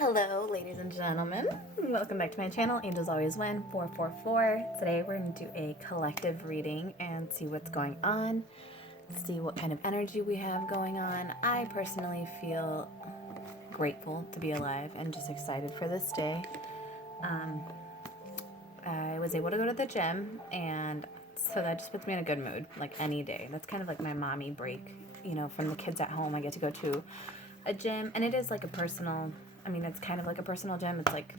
Hello, ladies and gentlemen. Welcome back to my channel, Angels Always Win 444. Today we're going to do a collective reading and see what's going on, see what kind of energy we have going on. I personally feel grateful to be alive and just excited for this day. I was able to go to the gym, and so that just puts me in a good mood, like any day. That's kind of like my mommy break, from the kids at home. I get to go to a gym, and it is like a personal, it's kind of like a personal gym. It's like,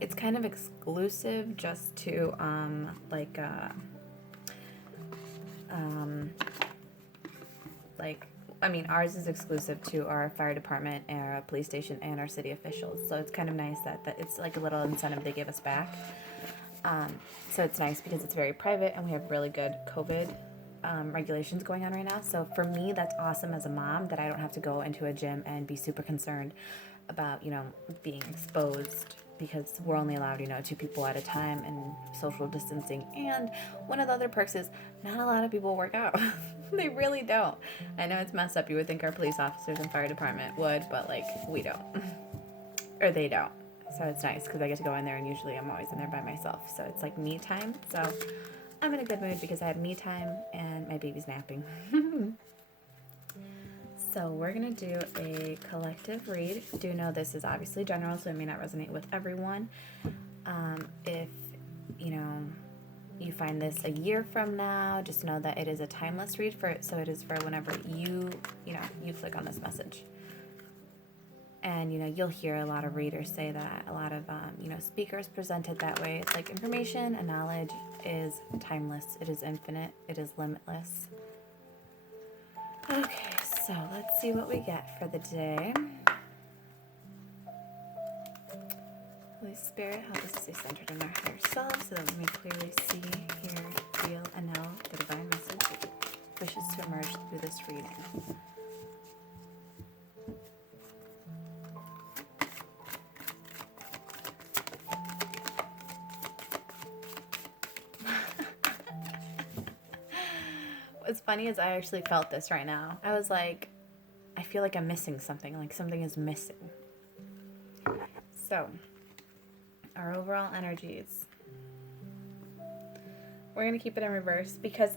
it's kind of exclusive just to, ours is exclusive to our fire department, our police station, and our city officials. So it's kind of nice that it's like a little incentive they give us back. So it's nice because it's very private and we have really good COVID regulations going on right now. So for me, that's awesome as a mom that I don't have to go into a gym and be super concerned about, being exposed, because we're only allowed, 2 people at a time and social distancing. And one of the other perks is not a lot of people work out. They really don't. I know it's messed up. You would think our police officers and fire department would, but we don't. Or they don't. So it's nice because I get to go in there, and usually I'm always in there by myself. So it's like me time. So I'm in a good mood because I had me time and my baby's napping. So we're going to do a collective read. Do know this is obviously general, so it may not resonate with everyone. If, you find this a year from now, just know that it is a timeless read so it is for whenever you click on this message. And, you'll hear a lot of readers say that, a lot of, speakers present it that way. It's like information and knowledge is timeless. It is infinite. It is limitless. Okay, so let's see what we get for the day. Holy Spirit, help us to stay centered in our higher self so that we may clearly see, hear, feel, and know the divine message that wishes to emerge through this reading. What's funny is I actually felt this right now. I was like, I feel like I'm missing something, like something is missing. So, our overall energies. We're going to keep it in reverse because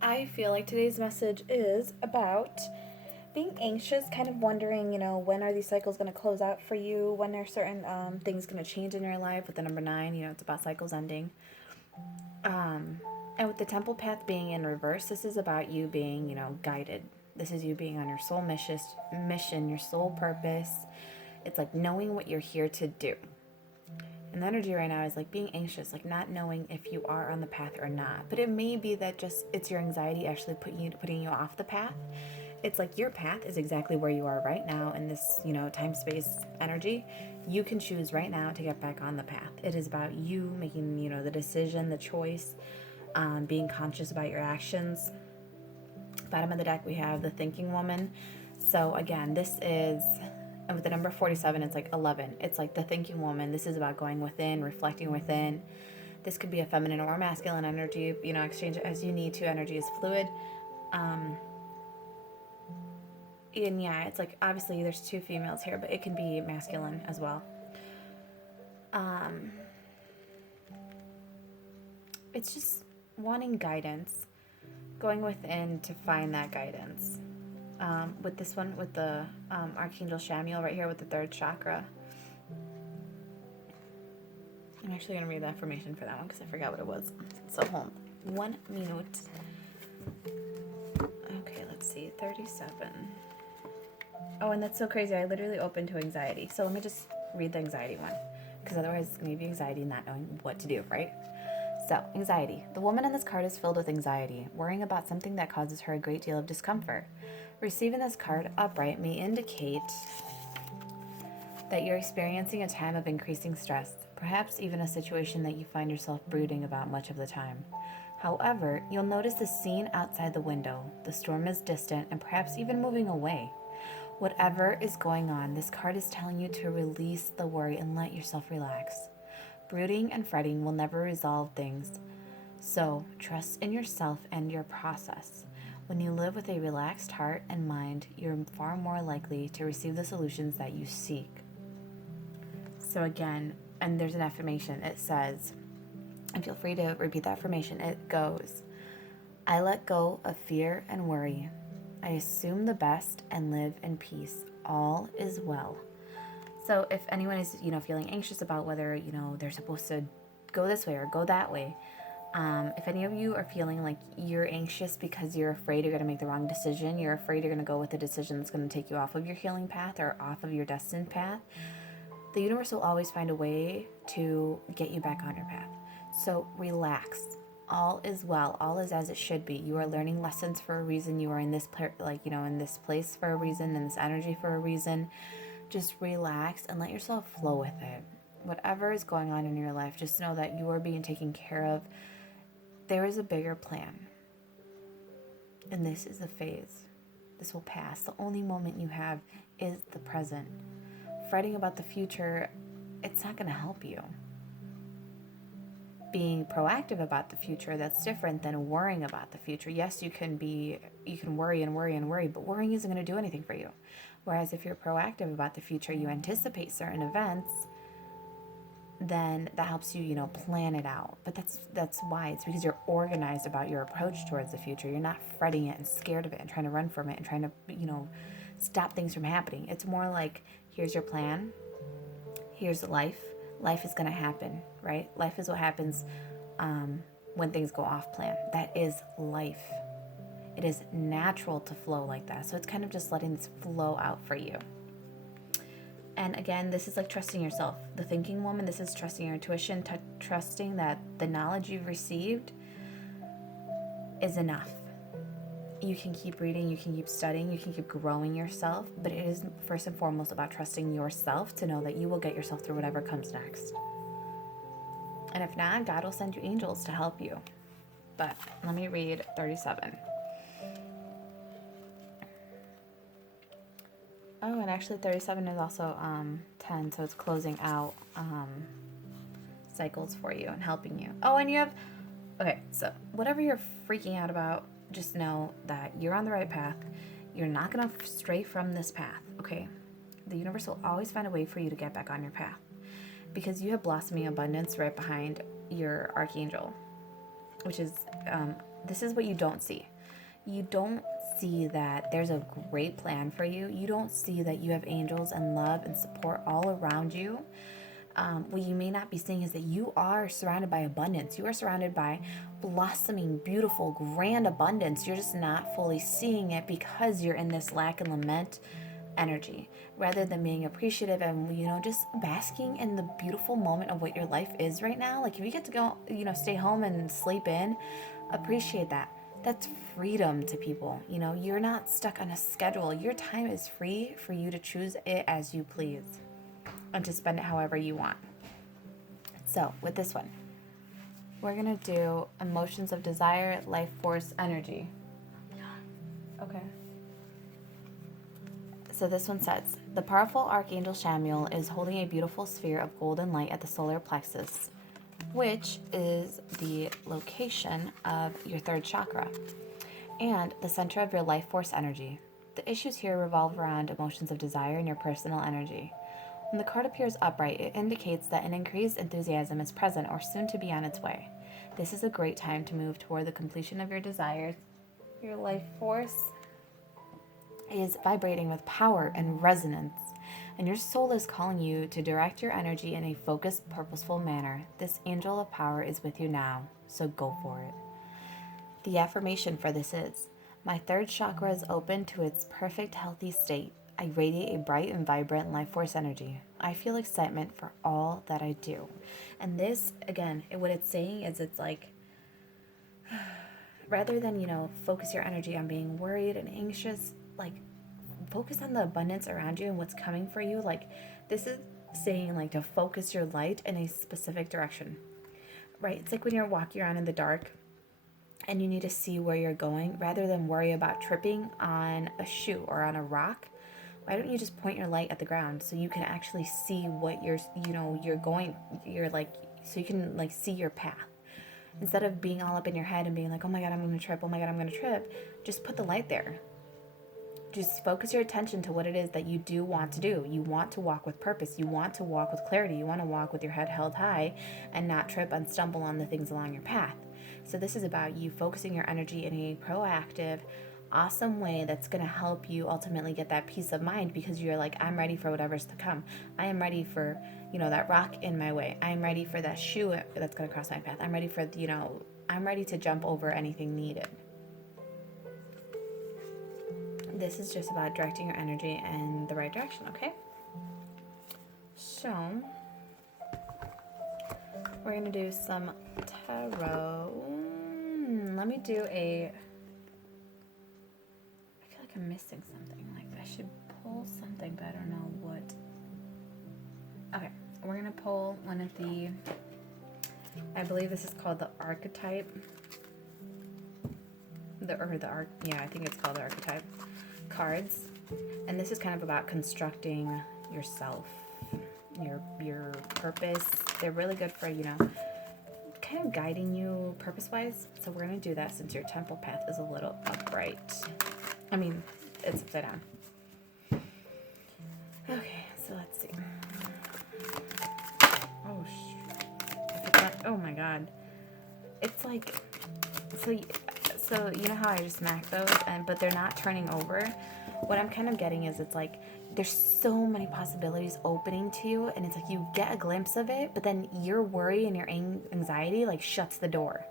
I feel like today's message is about being anxious, kind of wondering, when are these cycles going to close out for you? When are certain things going to change in your life? With the number 9, it's about cycles ending. And with the temple path being in reverse, this is about you being, guided. This is you being on your soul mission, your soul purpose. It's like knowing what you're here to do. And the energy right now is like being anxious, like not knowing if you are on the path or not. But it may be that just it's your anxiety actually putting you off the path. It's like your path is exactly where you are right now in this, time, space, energy. You can choose right now to get back on the path. It is about you making, the decision, the choice, being conscious about your actions. Bottom of the deck, we have the thinking woman. So again, this is, and with the number 47, it's like 11. It's like the thinking woman. This is about going within, reflecting within. This could be a feminine or masculine energy, exchange it as you need to. Energy is fluid. And yeah, it's like, obviously there's 2 females here, but it can be masculine as well. It's just wanting guidance, going within to find that guidance. With this one, with the Archangel Chamuel right here with the 3rd chakra. I'm actually going to read the affirmation for that one because I forgot what it was. So hold 1 minute. Okay, let's see, 37. Oh, and that's so crazy. I literally opened to anxiety. So let me just read the anxiety one, because otherwise it's going to be anxiety not knowing what to do, right? So, anxiety. The woman in this card is filled with anxiety, worrying about something that causes her a great deal of discomfort. Receiving this card upright may indicate that you're experiencing a time of increasing stress, perhaps even a situation that you find yourself brooding about much of the time. However, you'll notice the scene outside the window. The storm is distant and perhaps even moving away. Whatever is going on, this card is telling you to release the worry and let yourself relax. Brooding and fretting will never resolve things, so trust in yourself and your process. When you live with a relaxed heart and mind, you're far more likely to receive the solutions that you seek. So again, and there's an affirmation. It says, and feel free to repeat the affirmation. It goes, I let go of fear and worry. I assume the best and live in peace. All is well. So if anyone is, feeling anxious about whether, they're supposed to go this way or go that way, if any of you are feeling like you're anxious because you're afraid you're going to make the wrong decision, you're afraid you're going to go with a decision that's going to take you off of your healing path or off of your destined path, the universe will always find a way to get you back on your path. So relax. All is well. All is as it should be. You are learning lessons for a reason. You are in this in this place for a reason, in this energy for a reason. Just relax and let yourself flow with it. Whatever is going on in your life, just know that you are being taken care of. There is a bigger plan. And this is a phase. This will pass. The only moment you have is the present. Fretting about the future, it's not going to help you. Being proactive about the future, that's different than worrying about the future. Yes, you can worry and worry and worry, but worrying isn't going to do anything for you. Whereas if you're proactive about the future, you anticipate certain events, then that helps you, plan it out. But that's why. It's because you're organized about your approach towards the future. You're not fretting it and scared of it and trying to run from it and trying to, stop things from happening. It's more like, here's your plan. Here's life. Life is going to happen, right? Life is what happens when things go off plan. That is life. It is natural to flow like that. So it's kind of just letting this flow out for you. And again, this is like trusting yourself. The thinking woman, this is trusting your intuition, trusting that the knowledge you've received is enough. You can keep reading, you can keep studying, you can keep growing yourself, but it is first and foremost about trusting yourself to know that you will get yourself through whatever comes next. And if not, God will send you angels to help you. But let me read 37. Oh, and actually 37 is also 10, so it's closing out cycles for you and helping you. Oh, and you have, okay, so whatever you're freaking out about, just know that you're on the right path. You're not going to stray from this path, okay? The universe will always find a way for you to get back on your path because you have blossoming abundance right behind your archangel, which is, this is what you don't see. You don't see that there's a great plan for you. You don't see that you have angels and love and support all around you. What you may not be seeing is that you are surrounded by abundance. You are surrounded by blossoming, beautiful, grand abundance. You're just not fully seeing it because you're in this lack and lament energy rather than being appreciative and, just basking in the beautiful moment of what your life is right now. Like if you get to go, stay home and sleep in, appreciate that. That's freedom to people. You're not stuck on a schedule. Your time is free for you to choose it as you please and to spend it however you want. So with this one, we're going to do emotions of desire, life force, energy. Okay. So this one says, the powerful Archangel Chamuel is holding a beautiful sphere of golden light at the solar plexus, which is the location of your third chakra and the center of your life force energy. The issues here revolve around emotions of desire and your personal energy. When the card appears upright, it indicates that an increased enthusiasm is present or soon to be on its way. This is a great time to move toward the completion of your desires. Your life force is vibrating with power and resonance, and your soul is calling you to direct your energy in a focused, purposeful manner. This angel of power is with you now, so go for it. The affirmation for this is, my third chakra is open to its perfect, healthy state. I radiate a bright and vibrant life force energy. I feel excitement for all that I do. And this, again, what it's saying is it's like, rather than, focus your energy on being worried and anxious, like, focus on the abundance around you and what's coming for you. Like, this is saying, like, to focus your light in a specific direction, right? It's like when you're walking around in the dark and you need to see where you're going rather than worry about tripping on a shoe or on a rock. Why don't you just point your light at the ground so you can actually see what you're going, so you can, like, see your path, Instead of being all up in your head and being like, oh my God, I'm going to trip. Oh my God, I'm going to trip. Just put the light there. Just focus your attention to what it is that you do want to do. You want to walk with purpose. You want to walk with clarity. You want to walk with your head held high and not trip and stumble on the things along your path. So this is about you focusing your energy in a proactive, awesome way that's going to help you ultimately get that peace of mind, because you're like, I'm ready for whatever's to come. I am ready for, that rock in my way. I'm ready for that shoe that's going to cross my path. I'm ready for, I'm ready to jump over anything needed. This is just about directing your energy in the right direction, okay? So, we're going to do some tarot. Let me do I feel like I'm missing something. Like, I should pull something, but I don't know what. Okay, we're going to pull one of I believe this is called the archetype. I think it's called the archetype cards. And this is kind of about constructing yourself, your purpose. They're really good for, kind of guiding you purpose-wise. So we're going to do that since your temple path is a little upright. I mean, it's upside down. Okay, so let's see. Oh my God. It's like, so you know how I just smacked those, but they're not turning over? What I'm kind of getting is, it's like there's so many possibilities opening to you, and it's like you get a glimpse of it, but then your worry and your anxiety like shuts the door,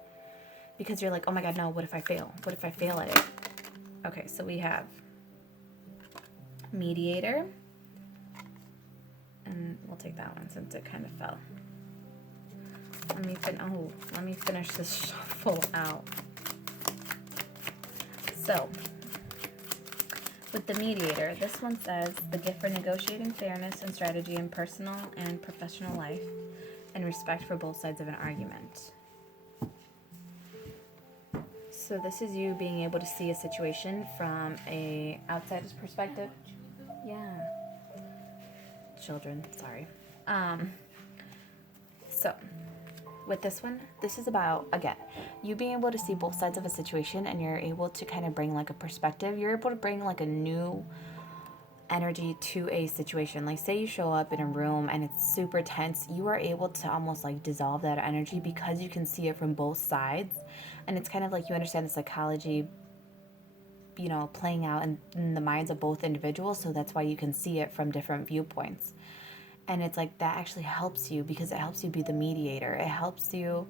because you're like, oh my God, no, what if I fail? What if I fail at it? Okay, so we have mediator, and we'll take that one since it kind of fell. Let me finish this shuffle out. So, with the mediator, this one says, the gift for negotiating fairness and strategy in personal and professional life, and respect for both sides of an argument. So this is you being able to see a situation from a outsider's perspective. Yeah. Children, sorry. So, with this one, this is about, again, you being able to see both sides of a situation, and you're able to kind of bring like a perspective. You're able to bring like a new energy to a situation. Like, say you show up in a room and it's super tense, you are able to almost like dissolve that energy because you can see it from both sides. And it's kind of like you understand the psychology, playing out in the minds of both individuals. So that's why you can see it from different viewpoints. And it's like that actually helps you, because it helps you be the mediator. It helps you,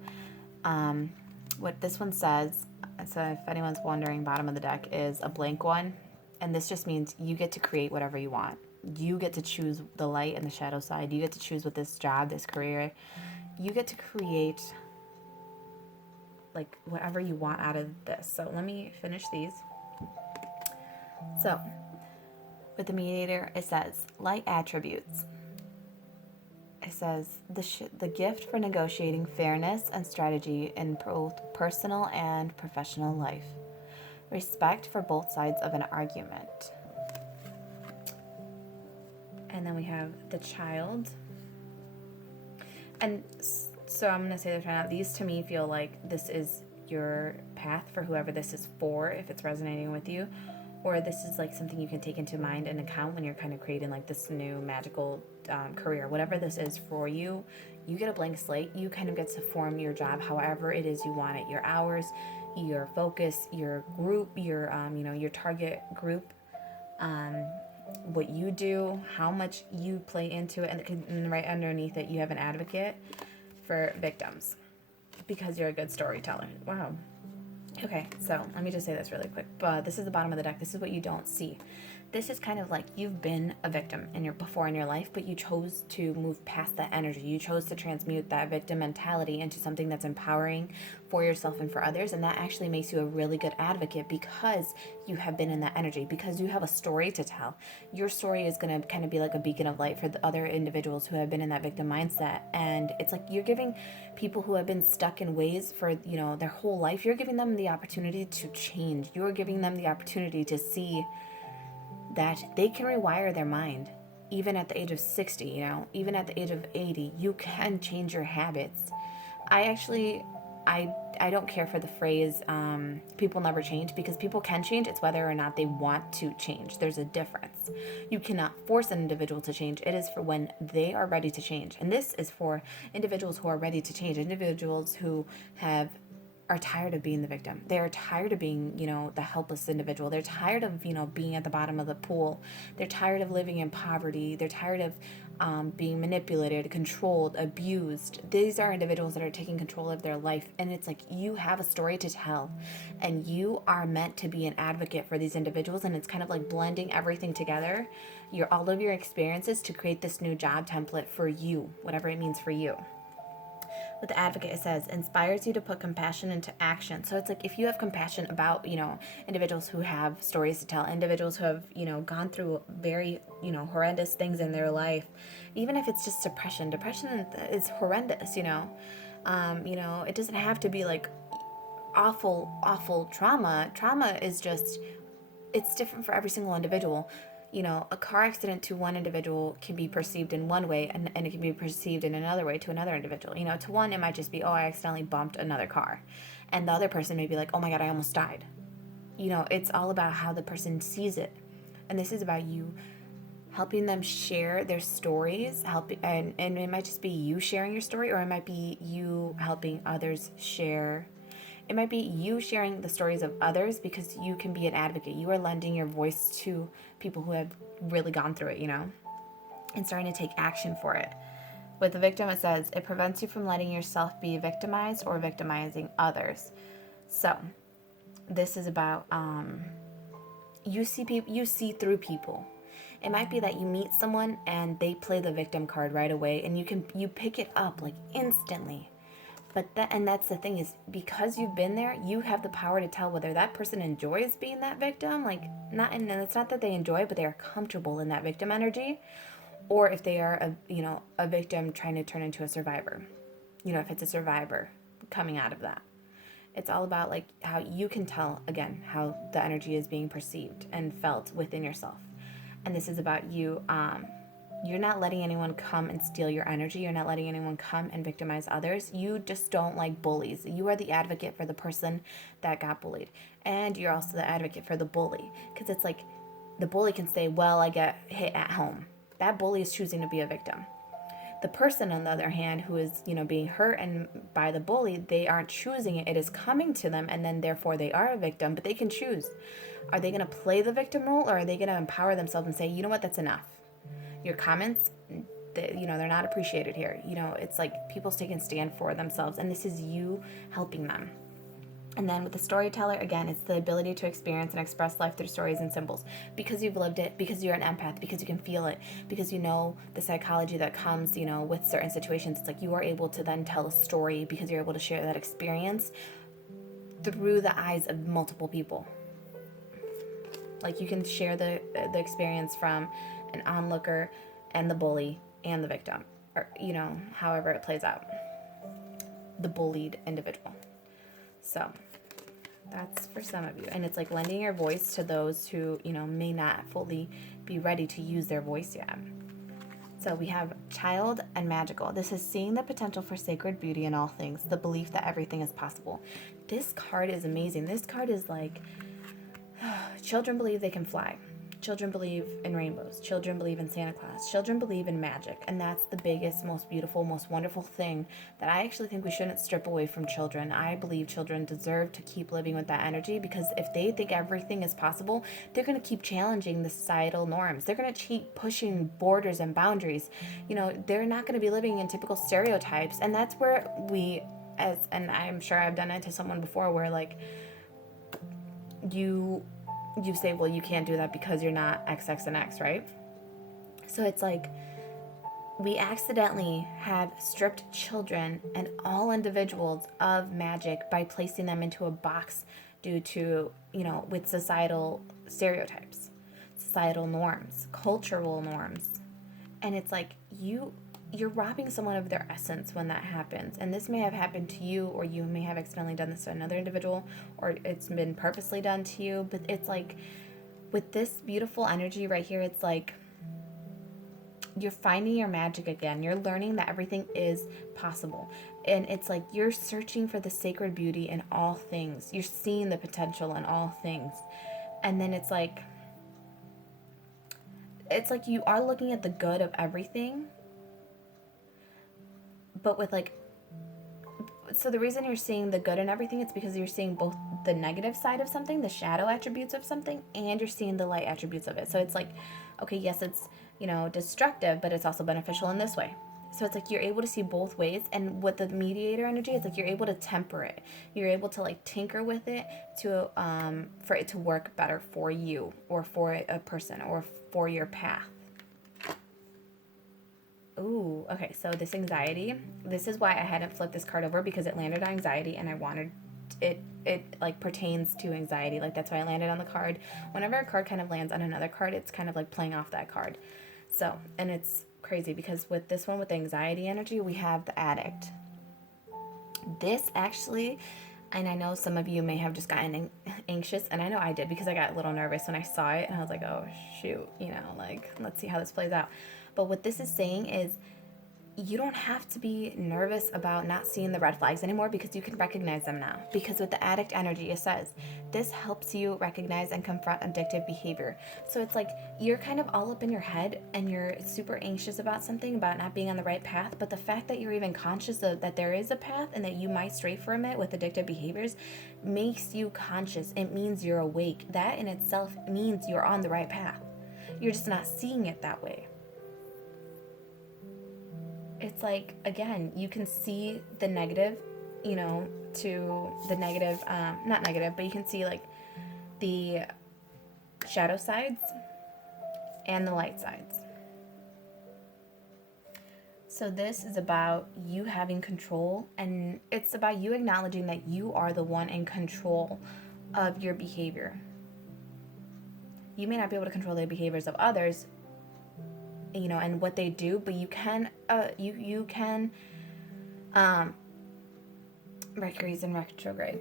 what this one says, so if anyone's wondering, bottom of the deck is a blank one. And this just means you get to create whatever you want. You get to choose the light and the shadow side. You get to choose with this job, this career. You get to create like whatever you want out of this. So let me finish these. So with the mediator, it says light attributes. It says the gift for negotiating fairness and strategy in both personal and professional life. Respect for both sides of an argument. And then we have the child. And so I'm going to say this right now. These to me feel like this is your path for whoever this is for, if it's resonating with you. Or this is like something you can take into mind and account when you're kind of creating like this new magical career. Whatever this is for you, you get a blank slate. You kind of get to form your job however it is you want it. Your hours, your focus, your group, your target group, what you do, how much you play into it, and right underneath it you have an advocate for victims because you're a good storyteller. Wow. Okay, so let me just say this really quick. But this is the bottom of the deck. This is what you don't see. This is kind of like you've been a victim before in your life, but you chose to move past that energy. You chose to transmute that victim mentality into something that's empowering for yourself and for others. And that actually makes you a really good advocate because you have been in that energy, because you have a story to tell. Your story is going to kind of be like a beacon of light for the other individuals who have been in that victim mindset. And it's like you're giving people who have been stuck in ways for, their whole life, you're giving them the opportunity to change. You're giving them the opportunity to see that they can rewire their mind. Even at the age of 60, even at the age of 80, you can change your habits. I I don't care for the phrase people never change, because people can change. It's whether or not they want to change. There's a difference. You cannot force an individual to change. It is for when they are ready to change. And this is for individuals who are ready to change, individuals who are tired of being the victim. They're tired of being, the helpless individual. They're tired of, being at the bottom of the pool. They're tired of living in poverty. They're tired of being manipulated, controlled, abused. These are individuals that are taking control of their life. And it's like, you have a story to tell, and you are meant to be an advocate for these individuals. And it's kind of like blending everything together, all of your experiences, to create this new job template for you, whatever it means for you. With the advocate, it says, inspires you to put compassion into action. So it's like, if you have compassion about, individuals who have stories to tell, individuals who have, gone through very, horrendous things in their life, even if it's just depression is horrendous, it doesn't have to be like awful trauma. Trauma is just, it's different for every single individual. A car accident to one individual can be perceived in one way, and it can be perceived in another way to another individual. To one, it might just be, oh, I accidentally bumped another car. And the other person may be like, oh my God, I almost died. It's all about how the person sees it. And this is about you helping them share their stories, and it might just be you sharing your story, or it might be you helping others share. It might be you sharing the stories of others, because you can be an advocate. You are lending your voice to people who have really gone through it, and starting to take action for it. With the victim, it says, it prevents you from letting yourself be victimized or victimizing others. So this is about, you see through people. It might be that you meet someone and they play the victim card right away, and you pick it up like instantly. And that's the thing, is because you've been there, you have the power to tell whether that person enjoys being that victim, and it's not that they enjoy it, but they are comfortable in that victim energy, or if they are a victim trying to turn into a survivor. If it's a survivor coming out of that. It's all about how you can tell, again, how the energy is being perceived and felt within yourself. And this is about you, you're not letting anyone come and steal your energy. You're not letting anyone come and victimize others. You just don't like bullies. You are the advocate for the person that got bullied. And you're also the advocate for the bully. Because it's like, the bully can say, well, I get hit at home. That bully is choosing to be a victim. The person, on the other hand, who is, being hurt and by the bully, they aren't choosing it. It is coming to them, and then therefore they are a victim. But they can choose. Are they going to play the victim role, or are they going to empower themselves and say, you know what, that's enough? Your comments, they're not appreciated here. It's like people's taking stand for themselves, and this is you helping them. And then with the storyteller, again, it's the ability to experience and express life through stories and symbols, because you've lived it, because you're an empath, because you can feel it, because you know the psychology that comes, with certain situations. It's like you are able to then tell a story, because you're able to share that experience through the eyes of multiple people. Like, you can share the experience from an onlooker and the bully and the victim, or however it plays out, the bullied individual. So that's for some of you, and it's like lending your voice to those who may not fully be ready to use their voice yet. So we have child and magical. This is seeing the potential for sacred beauty in all things, the belief that everything is possible. This card is amazing. This card is like, children believe they can fly. Children believe in rainbows. Children believe in Santa Claus. Children believe in magic. And that's the biggest, most beautiful, most wonderful thing that I actually think we shouldn't strip away from children. I believe children deserve to keep living with that energy, because if they think everything is possible, they're going to keep challenging the societal norms. They're going to keep pushing borders and boundaries. They're not going to be living in typical stereotypes. And that's where and I'm sure I've done it to someone before, where you say, well, you can't do that because you're not X, X, and X, right? So it's like, we accidentally have stripped children and all individuals of magic by placing them into a box due to, with societal stereotypes, societal norms, cultural norms. And it's like, you're robbing someone of their essence when that happens. And this may have happened to you, or you may have accidentally done this to another individual, or it's been purposely done to you. But it's like, with this beautiful energy right here, it's like, you're finding your magic again. You're learning that everything is possible. And it's like you're searching for the sacred beauty in all things. You're seeing the potential in all things. And then it's like you are looking at the good of everything, but with like, so the reason you're seeing the good in everything, it's because you're seeing both the negative side of something, the shadow attributes of something, and you're seeing the light attributes of it. So it's like, okay, yes, it's, destructive, but it's also beneficial in this way. So it's like you're able to see both ways. And with the mediator energy, it's like you're able to temper it. You're able to like tinker with it to for it to work better for you, or for a person, or for your path. Ooh, okay, so this anxiety, this is why I hadn't flipped this card over, because it landed on anxiety and I wanted it like pertains to anxiety. Like that's why I landed on the card. Whenever a card kind of lands on another card, it's kind of like playing off that card. So, and it's crazy because with this one, with the anxiety energy, we have the addict. This actually, and I know some of you may have just gotten anxious, and I know I did, because I got a little nervous when I saw it and I was like, oh shoot, like let's see how this plays out. But what this is saying is, you don't have to be nervous about not seeing the red flags anymore, because you can recognize them now. Because with the addict energy, it says this helps you recognize and confront addictive behavior. So it's like you're kind of all up in your head and you're super anxious about something, about not being on the right path. But the fact that you're even conscious of that there is a path and that you might stray from it with addictive behaviors makes you conscious. It means you're awake. That in itself means you're on the right path. You're just not seeing it that way. It's like, again, you can see the negative, to the negative, not negative, but you can see like the shadow sides and the light sides. So this is about you having control, and it's about you acknowledging that you are the one in control of your behavior. You may not be able to control the behaviors of others, and what they do, but you can, Mercury's in retrograde.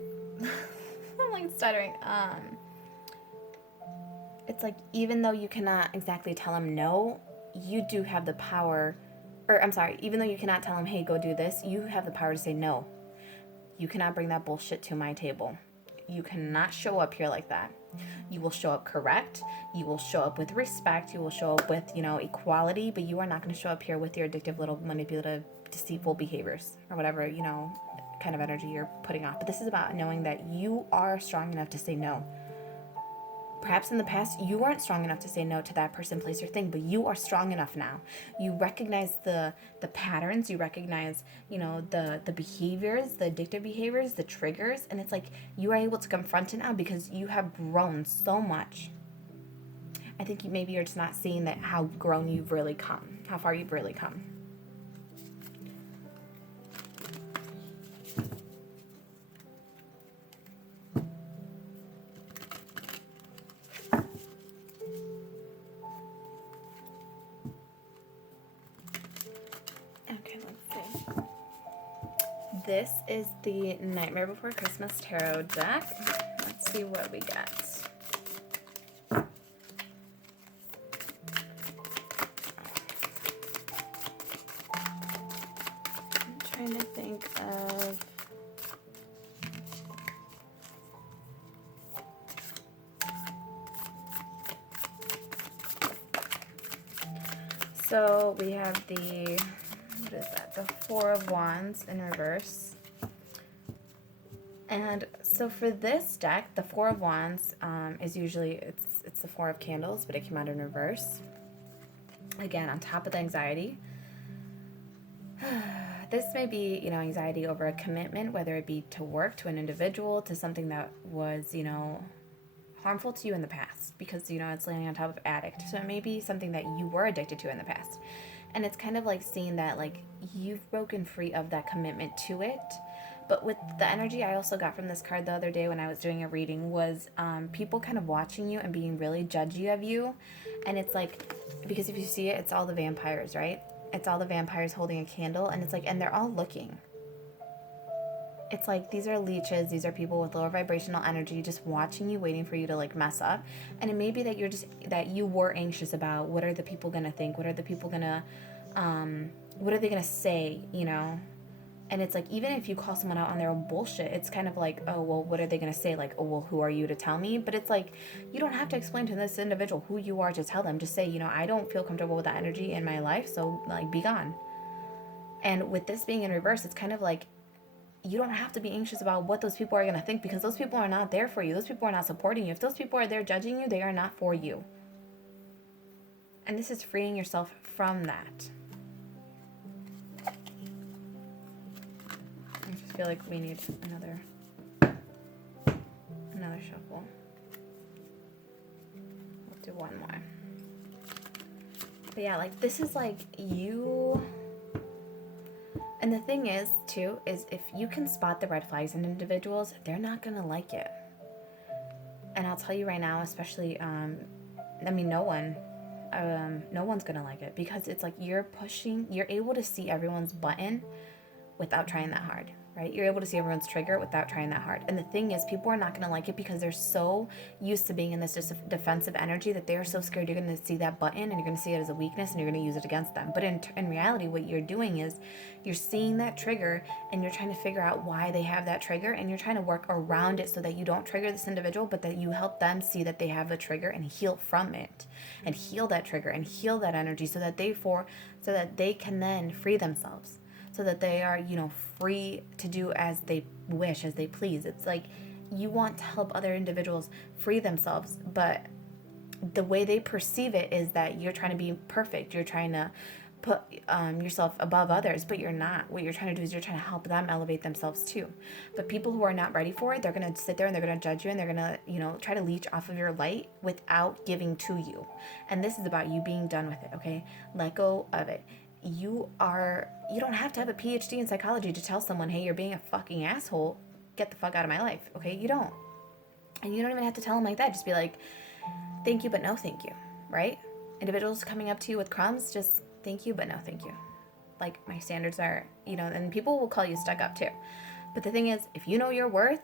I'm like stuttering. It's like, even though you cannot exactly tell them no, you do have the power, or I'm sorry, even though you cannot tell them, hey, go do this, you have the power to say no. You cannot bring that bullshit to my table. You cannot show up here like that. You will show up correct. You will show up with respect. You will show up with, equality, but you are not going to show up here with your addictive little manipulative, deceitful behaviors or whatever, kind of energy you're putting off. But this is about knowing that you are strong enough to say no. Perhaps in the past, you weren't strong enough to say no to that person, place, or thing, but you are strong enough now. You recognize the patterns, you recognize, the behaviors, the addictive behaviors, the triggers, and it's like you are able to confront it now because you have grown so much. I think maybe you're just not seeing that how grown you've really come, how far you've really come. This is the Nightmare Before Christmas Tarot deck. Let's see what we get. I'm trying to think of... So we have the... what is that? The Four of Wands in reverse. And so for this deck, the Four of Wands is usually, it's the Four of Candles, but it came out in reverse. Again, on top of the anxiety. This may be, anxiety over a commitment, whether it be to work, to an individual, to something that was, harmful to you in the past, because, it's laying on top of addict. So it may be something that you were addicted to in the past. And it's kind of like seeing that, like, you've broken free of that commitment to it. But with the energy I also got from this card the other day when I was doing a reading was people kind of watching you and being really judgy of you. And it's like, because if you see it, it's all the vampires, right? It's all the vampires holding a candle, and it's like, and they're all looking. It's like these are leeches, these are people with lower vibrational energy just watching you, waiting for you to like mess up. And it may be that you were anxious about what are the people gonna think, what are the people gonna what are they gonna say, you know? And it's like, even if you call someone out on their own bullshit, it's kind of like, oh, well, what are they going to say? Like, oh, well, who are you to tell me? But it's like, you don't have to explain to this individual who you are to tell them. Just say, you know, I don't feel comfortable with that energy in my life, so, like, be gone. And with this being in reverse, it's kind of like, you don't have to be anxious about what those people are going to think, because those people are not there for you. Those people are not supporting you. If those people are there judging you, they are not for you. And this is freeing yourself from that. I just feel like we need another shuffle. We'll do one more. But yeah, like this is like you. And the thing is, too, is if you can spot the red flags in individuals, they're not gonna like it. And I'll tell you right now, especially, no one's gonna like it, because it's like you're able to see everyone's button without trying that hard, right? You're able to see everyone's trigger without trying that hard. And the thing is, people are not going to like it because they're so used to being in this just defensive energy that they're so scared you're going to see that button and you're going to see it as a weakness and you're going to use it against them. But in reality, what you're doing is you're seeing that trigger and you're trying to figure out why they have that trigger, and you're trying to work around it so that you don't trigger this individual, but that you help them see that they have the trigger and heal from it, and heal that trigger and heal that energy so that they can then free themselves. So that they are, you know, free to do as they wish, as they please. It's like you want to help other individuals free themselves, but the way they perceive it is that you're trying to be perfect. You're trying to put yourself above others, but you're not. What you're trying to do is you're trying to help them elevate themselves too. But people who are not ready for it, they're going to sit there and they're going to judge you, and they're going to, you know, try to leech off of your light without giving to you. And this is about you being done with it, okay? Let go of it. You don't have to have a PhD in psychology to tell someone, hey, you're being a fucking asshole, get the fuck out of my life, okay? You don't. And you don't even have to tell them like that. Just be like, thank you, but no thank you, right? Individuals coming up to you with crumbs, just thank you, but no thank you. Like, my standards are, you know, and people will call you stuck up too. But the thing is, if you know your worth,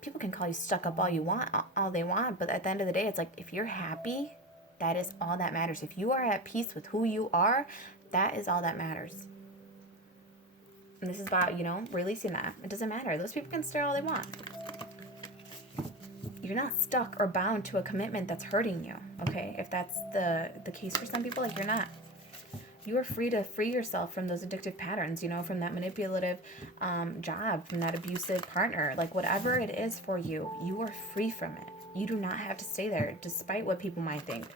people can call you stuck up all they want, but at the end of the day, it's like, if you're happy, that is all that matters. If you are at peace with who you are, that is all that matters. And this is about, you know, releasing that. It doesn't matter. Those people can stare all they want. You're not stuck or bound to a commitment that's hurting you, okay? If that's the case for some people, like, you're not. You are free to free yourself from those addictive patterns, you know, from that manipulative job, from that abusive partner. Like, whatever it is for you, you are free from it. You do not have to stay there, despite what people might think.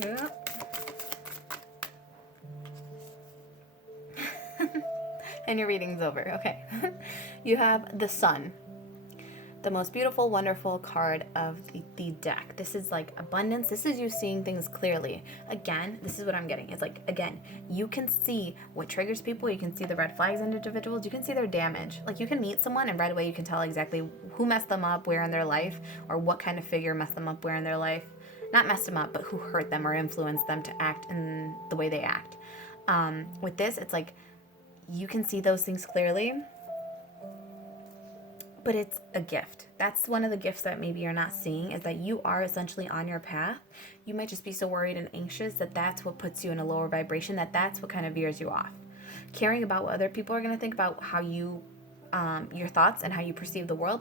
Yeah. And your reading's over. Okay. You have the Sun, the most beautiful, wonderful card of the deck. This is like abundance. This is you seeing things clearly. Again, this is what I'm getting. It's like, again, you can see what triggers people. You can see the red flags in individuals. You can see their damage. Like, you can meet someone and right away you can tell exactly who messed them up where in their life, or what kind of figure messed them up where in their life. Not messed them up, but who hurt them or influenced them to act in the way they act. With this, it's like you can see those things clearly, but it's a gift. That's one of the gifts that maybe you're not seeing, is that you are essentially on your path. You might just be so worried and anxious that that's what puts you in a lower vibration, that's what kind of veers you off. Caring about what other people are going to think about how you, your thoughts and how you perceive the world,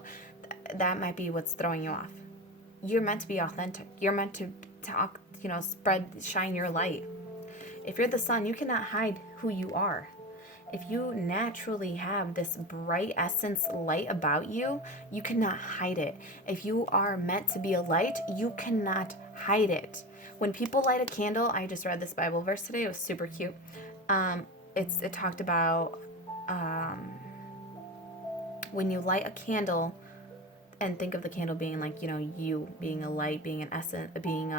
that might be what's throwing you off. You're meant to be authentic. You're meant to talk, you know, shine your light. If you're the Sun, you cannot hide who you are. If you naturally have this bright essence light about you, you cannot hide it. If you are meant to be a light, you cannot hide it. When people light a candle, I just read this Bible verse today. It was super cute. It talked about when you light a candle, and think of the candle being like, you know, you being a light, being an essence, being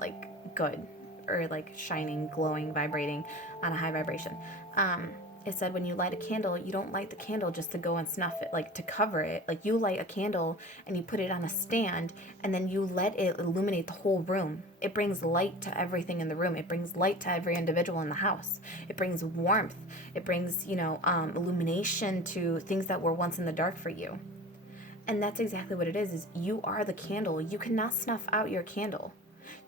like good, or like shining, glowing, vibrating on a high vibration. it said when you light a candle, you don't light the candle just to go and snuff it, like to cover it. Like you light a candle and you put it on a stand and then you let it illuminate the whole room. It brings light to everything in the room. It brings light to every individual in the house. It brings warmth. It brings, illumination to things that were once in the dark for you. And that's exactly what it is you are the candle. You cannot snuff out your candle.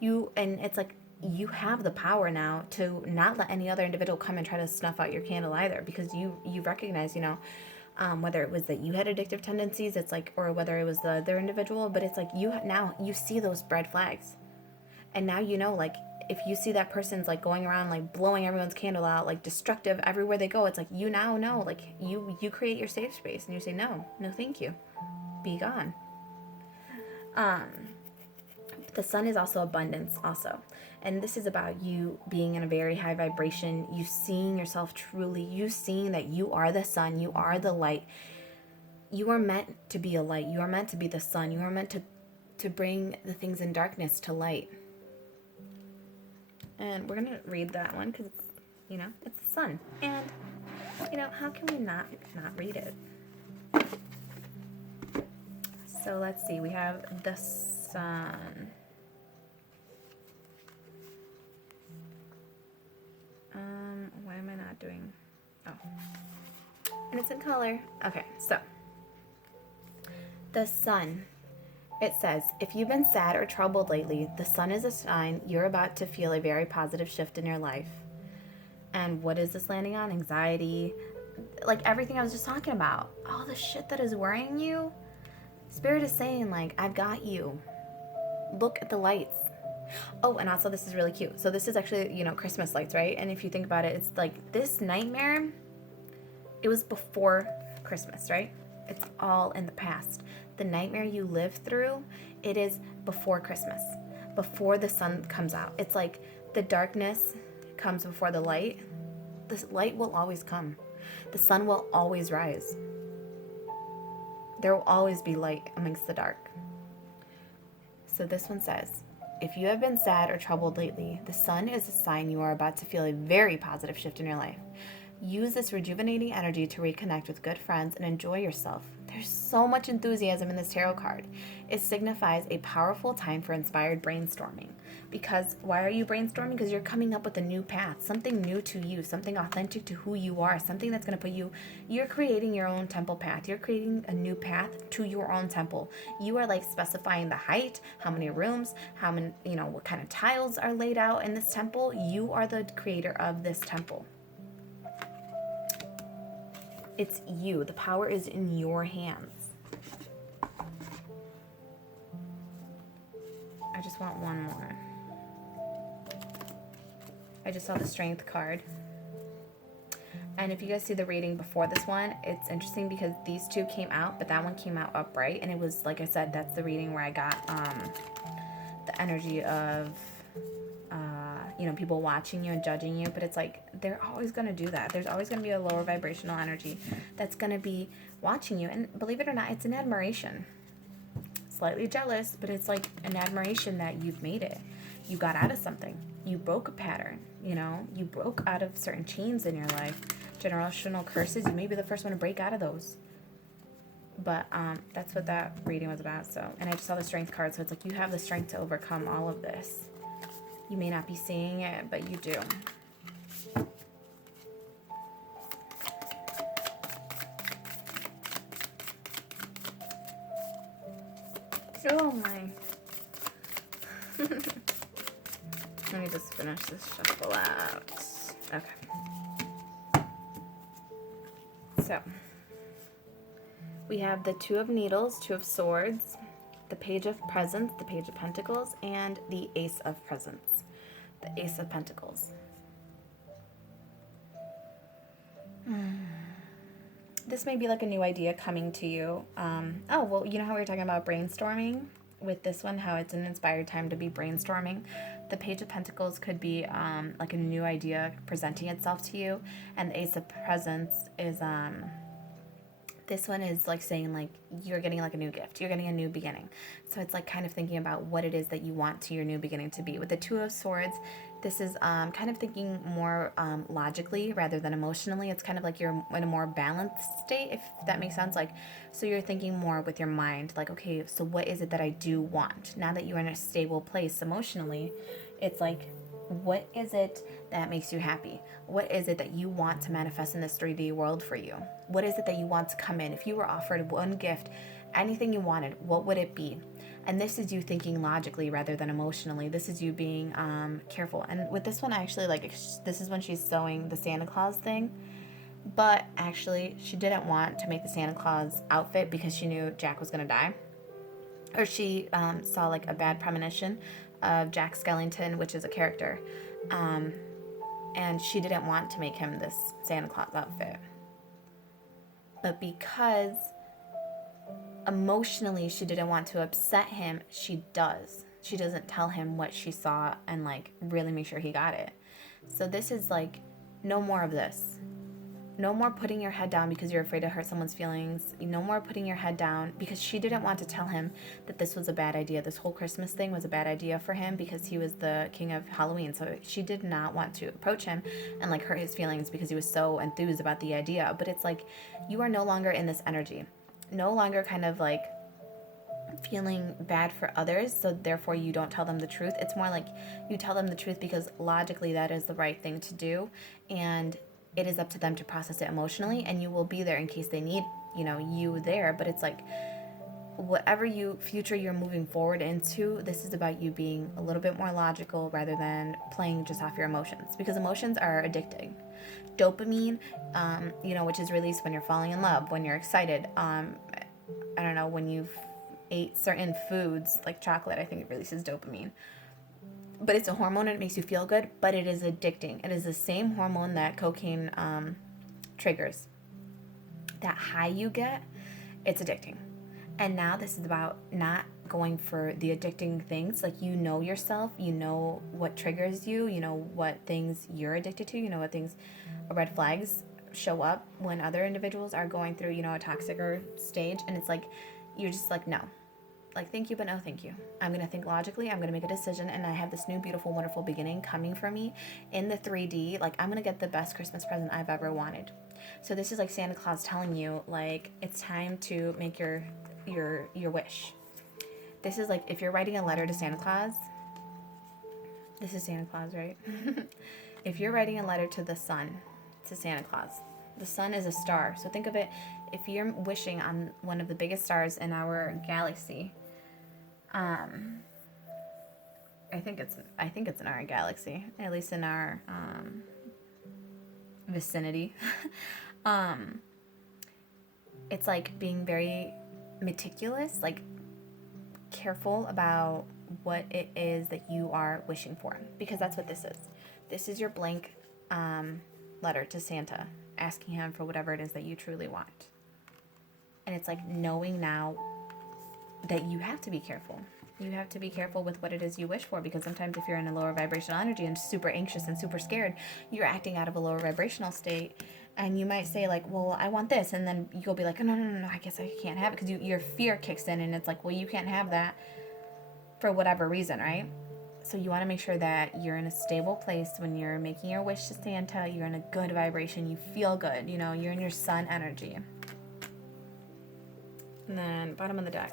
And it's like, you have the power now to not let any other individual come and try to snuff out your candle either, because you recognize, whether it was that you had addictive tendencies, it's like, or whether it was the other individual, but it's like you see those red flags. And now, like, if you see that person's like going around like blowing everyone's candle out, like destructive everywhere they go, it's like you now know, like you create your safe space and you say, no thank you, be gone. The sun is also abundance also. And this is about you being in a very high vibration, you seeing yourself truly, you seeing that you are the sun, you are the light. You are meant to be a light. You are meant to be the sun. You are meant to bring the things in darkness to light. And we're going to read that one because, it's the sun. And, how can we not read it? So let's see. We have the sun. Why am I not doing? Oh. And it's in color. Okay, so. The sun. It says, if you've been sad or troubled lately, the sun is a sign you're about to feel a very positive shift in your life. And what is this landing on? Anxiety. Like everything I was just talking about. All the shit that is worrying you. Spirit is saying, like, I've got you. Look at the lights. Oh, and also this is really cute. So this is actually, Christmas lights, right? And if you think about it, it's like this nightmare, it was before Christmas, right? It's all in the past. The nightmare you live through, it is before Christmas, before the sun comes out. It's like the darkness comes before the light. The light will always come. The sun will always rise. There will always be light amongst the dark. So this one says, if you have been sad or troubled lately, the sun is a sign you are about to feel a very positive shift in your life. Use this rejuvenating energy to reconnect with good friends and enjoy yourself. There's so much enthusiasm in this tarot card. It signifies a powerful time for inspired brainstorming. Because why are you brainstorming? Because you're coming up with a new path, something new to you, something authentic to who you are, something that's going to put you're creating your own temple path. You're creating a new path to your own temple. You are like specifying the height, how many rooms, how many, what kind of tiles are laid out in this temple. You are the creator of this temple. It's you. The power is in your hands. I just want one more. I just saw the strength card. And if you guys see the reading before this one, it's interesting because these two came out, but that one came out upright. And it was, like I said, that's the reading where I got the energy of, people watching you and judging you. But it's like, they're always going to do that. There's always going to be a lower vibrational energy that's going to be watching you. And believe it or not, it's an admiration. Slightly jealous, but it's like an admiration that you've made it. You got out of something. You broke a pattern, you broke out of certain chains in your life. Generational curses, you may be the first one to break out of those. But that's what that reading was about. So, and I just saw the strength card, so it's like you have the strength to overcome all of this. You may not be seeing it, but you do. Oh my. Let me just finish this shuffle out. Okay. So, we have the Two of Needles, Two of Swords, the Page of Presents, the Page of Pentacles, and the Ace of Presents, the Ace of Pentacles. This may be like a new idea coming to you. Oh, well, you know how we were talking about brainstorming? With this one, how it's an inspired time to be brainstorming. The Page of Pentacles could be like a new idea presenting itself to you. And the Ace of Presents is, this one is like saying like you're getting like a new gift. You're getting a new beginning. So it's like kind of thinking about what it is that you want to your new beginning to be. With the Two of Swords, This is kind of thinking more logically rather than emotionally. It's kind of like you're in a more balanced state, if that makes sense. Like, so you're thinking more with your mind, like, okay, so what is it that I do want? Now that you're in a stable place emotionally, it's like, what is it that makes you happy? What is it that you want to manifest in this 3D world for you? What is it that you want to come in? If you were offered one gift, anything you wanted, what would it be? And this is you thinking logically rather than emotionally. This is you being careful. And with this one, I actually like, this is when she's sewing the Santa Claus thing. But actually, she didn't want to make the Santa Claus outfit because she knew Jack was going to die. Or she saw like a bad premonition of Jack Skellington, which is a character. And she didn't want to make him this Santa Claus outfit. But because emotionally she didn't want to upset him, she does. She doesn't tell him what she saw and like really make sure he got it. So this is like, no more of this. No more putting your head down because you're afraid to hurt someone's feelings. No more putting your head down because she didn't want to tell him that this was a bad idea. This whole Christmas thing was a bad idea for him because he was the king of Halloween. So she did not want to approach him and like hurt his feelings because he was so enthused about the idea. But it's like, you are no longer in this energy. No longer kind of like feeling bad for others, so therefore you don't tell them the truth. It's more like you tell them the truth because logically that is the right thing to do, and it is up to them to process it emotionally, and you will be there in case they need, you there. But it's like, whatever future you're moving forward into, this is about you being a little bit more logical rather than playing just off your emotions, because emotions are addicting. Dopamine, which is released when you're falling in love, when you're excited, I don't know, when you've ate certain foods like chocolate, I think it releases dopamine. But it's a hormone and it makes you feel good, but it is addicting. It is the same hormone that cocaine triggers. That high you get, it's addicting. And now this is about not going for the addicting things. Like, you know yourself, you know what triggers you, you know what things you're addicted to, you know what things, red flags show up when other individuals are going through, a toxic stage. And it's like, you're just like, no. Like, thank you, but no thank you. I'm going to think logically. I'm going to make a decision. And I have this new, beautiful, wonderful beginning coming for me in the 3D. Like, I'm going to get the best Christmas present I've ever wanted. So this is like Santa Claus telling you, like, it's time to make your wish. This is like, if you're writing a letter to Santa Claus, this is Santa Claus, right? If you're writing a letter to the sun, to Santa Claus, the sun is a star. So think of it, if you're wishing on one of the biggest stars in our galaxy, I think it's in our galaxy, at least in our vicinity. It's like being very meticulous, like careful about what it is that you are wishing for, because that's what this is. This is your blank letter to Santa, asking him for whatever it is that you truly want. And it's like knowing now that you have to be careful. You have to be careful with what it is you wish for, because sometimes if you're in a lower vibrational energy and super anxious and super scared, you're acting out of a lower vibrational state. And you might say like, well, I want this. And then you'll be like, no, I guess I can't have it, because your fear kicks in and it's like, well, you can't have that for whatever reason, right? So you want to make sure that you're in a stable place when you're making your wish to Santa. You're in a good vibration. You feel good. You're in your sun energy. And then bottom of the deck.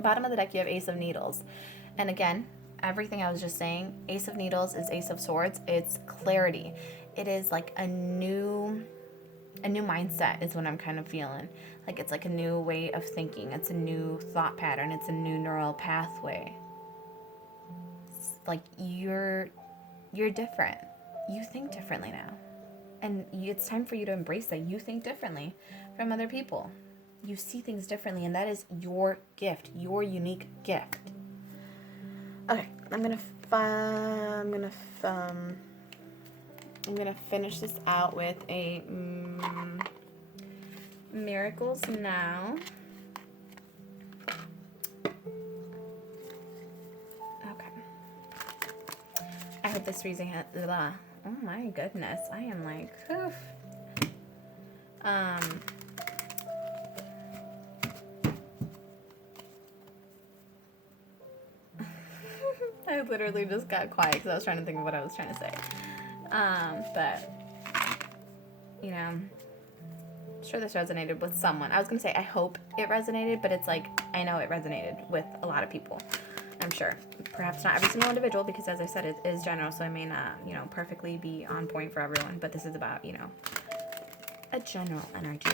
Bottom of the deck, you have Ace of Needles. And again, everything I was just saying, Ace of Needles is Ace of Swords. It's clarity. It is like a new mindset is what I'm kind of feeling. Like, it's like a new way of thinking. It's a new thought pattern. It's a new neural pathway. It's like you're different. You think differently now. And it's time for you to embrace that you think differently from other people. You see things differently, and that is your gift, your unique gift. Okay, I'm gonna finish this out with a Miracles Now. Okay. I hope this reading has. Oh my goodness, I am like, oof. I literally just got quiet because I was trying to think of what I was trying to say. But, you know, I'm sure this resonated with someone. I was going to say, I hope it resonated, but it's like, I know it resonated with a lot of people. I'm sure. Perhaps not every single individual, because as I said, it is general, so I may not, perfectly be on point for everyone, but this is about, a general energy.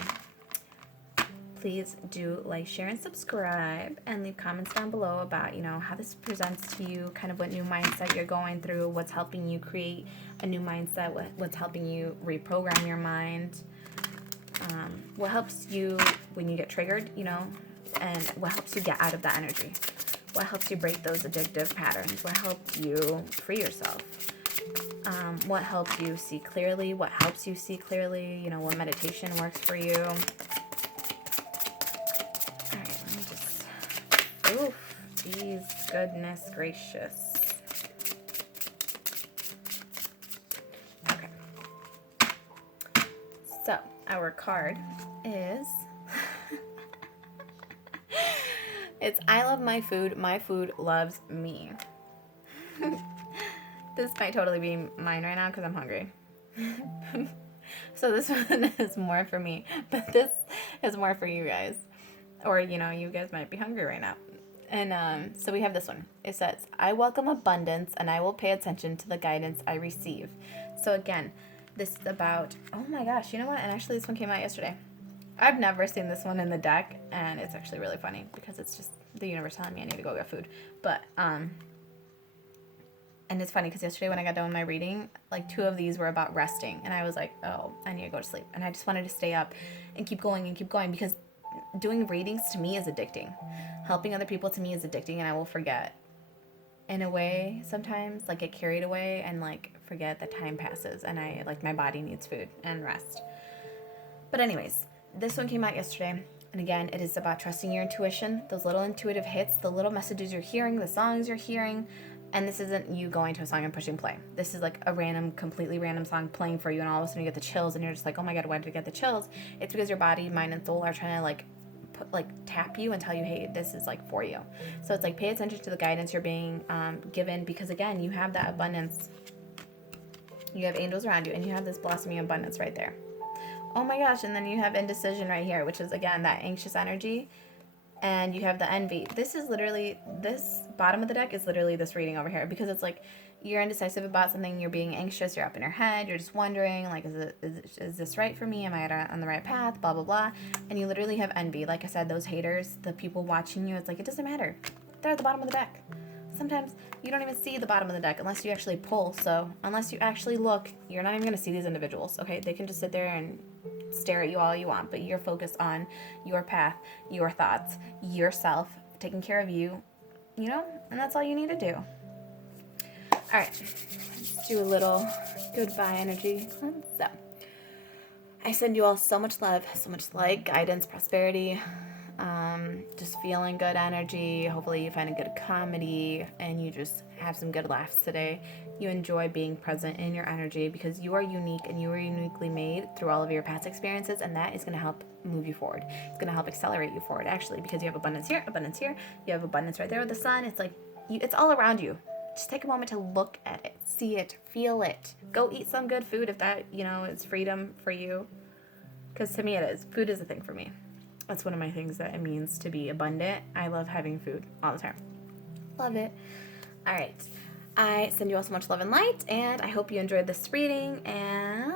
Please do like, share, and subscribe, and leave comments down below about, how this presents to you, kind of what new mindset you're going through, what's helping you create a new mindset, what's helping you reprogram your mind, what helps you when you get triggered, and what helps you get out of that energy, what helps you break those addictive patterns, what helps you free yourself, what helps you see clearly, what helps you see clearly, what meditation works for you. Oof, geez, goodness gracious. Okay. So, our card is... it's I love my food loves me. This might totally be mine right now because I'm hungry. So this one is more for me, but this is more for you guys. Or, you guys might be hungry right now. And so we have this one. It says, I welcome abundance and I will pay attention to the guidance I receive. So again, this is about, oh my gosh, you know what? And actually this one came out yesterday. I've never seen this one in the deck, and it's actually really funny because it's just the universe telling me I need to go get food. But, and it's funny because yesterday when I got done with my reading, like 2 of these were about resting. And I was like, oh, I need to go to sleep. And I just wanted to stay up and keep going because doing readings to me is addicting. Helping other people to me is addicting, and I will forget in a way sometimes, like get carried away and like forget that time passes and I like my body needs food and rest. But anyways, this one came out yesterday, and again, it is about trusting your intuition, those little intuitive hits, the little messages you're hearing, the songs you're hearing. And this isn't you going to a song and pushing play. This is like a completely random song playing for you, and all of a sudden you get the chills and you're just like, oh my God, why did I get the chills? It's because your body, mind, and soul are trying to tap you and tell you, hey, this is like for you. So it's like, pay attention to the guidance you're being given, because again, you have that abundance. You have angels around you, and you have this blossoming abundance right there. Oh my gosh, and then you have indecision right here, which is again that anxious energy, and you have the envy. This is literally, this bottom of the deck is literally this reading over here, because it's like you're indecisive about something, you're being anxious, you're up in your head, you're just wondering, like, is this right for me? Am I on the right path? Blah, blah, blah. And you literally have envy. Like I said, those haters, the people watching you, it's like, it doesn't matter. They're at the bottom of the deck. Sometimes you don't even see the bottom of the deck unless you actually pull. So unless you actually look, you're not even going to see these individuals, okay? They can just sit there and stare at you all you want, but you're focused on your path, your thoughts, yourself, taking care of you, and that's all you need to do. All right, let's do a little goodbye energy cleanse. So, I send you all so much love, so much light, guidance, prosperity, just feeling good energy. Hopefully you find a good comedy and you just have some good laughs today. You enjoy being present in your energy, because you are unique and you are uniquely made through all of your past experiences, and that is going to help move you forward. It's going to help accelerate you forward, actually, because you have abundance here, you have abundance right there with the sun. It's like, it's all around you. Just take a moment to look at it, see it, feel it. Go eat some good food if that, is freedom for you. Because to me it is. Food is a thing for me. That's one of my things that it means to be abundant. I love having food all the time. Love it. All right. I send you all so much love and light, and I hope you enjoyed this reading, and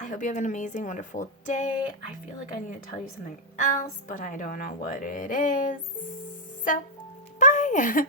I hope you have an amazing, wonderful day. I feel like I need to tell you something else, but I don't know what it is. So, bye.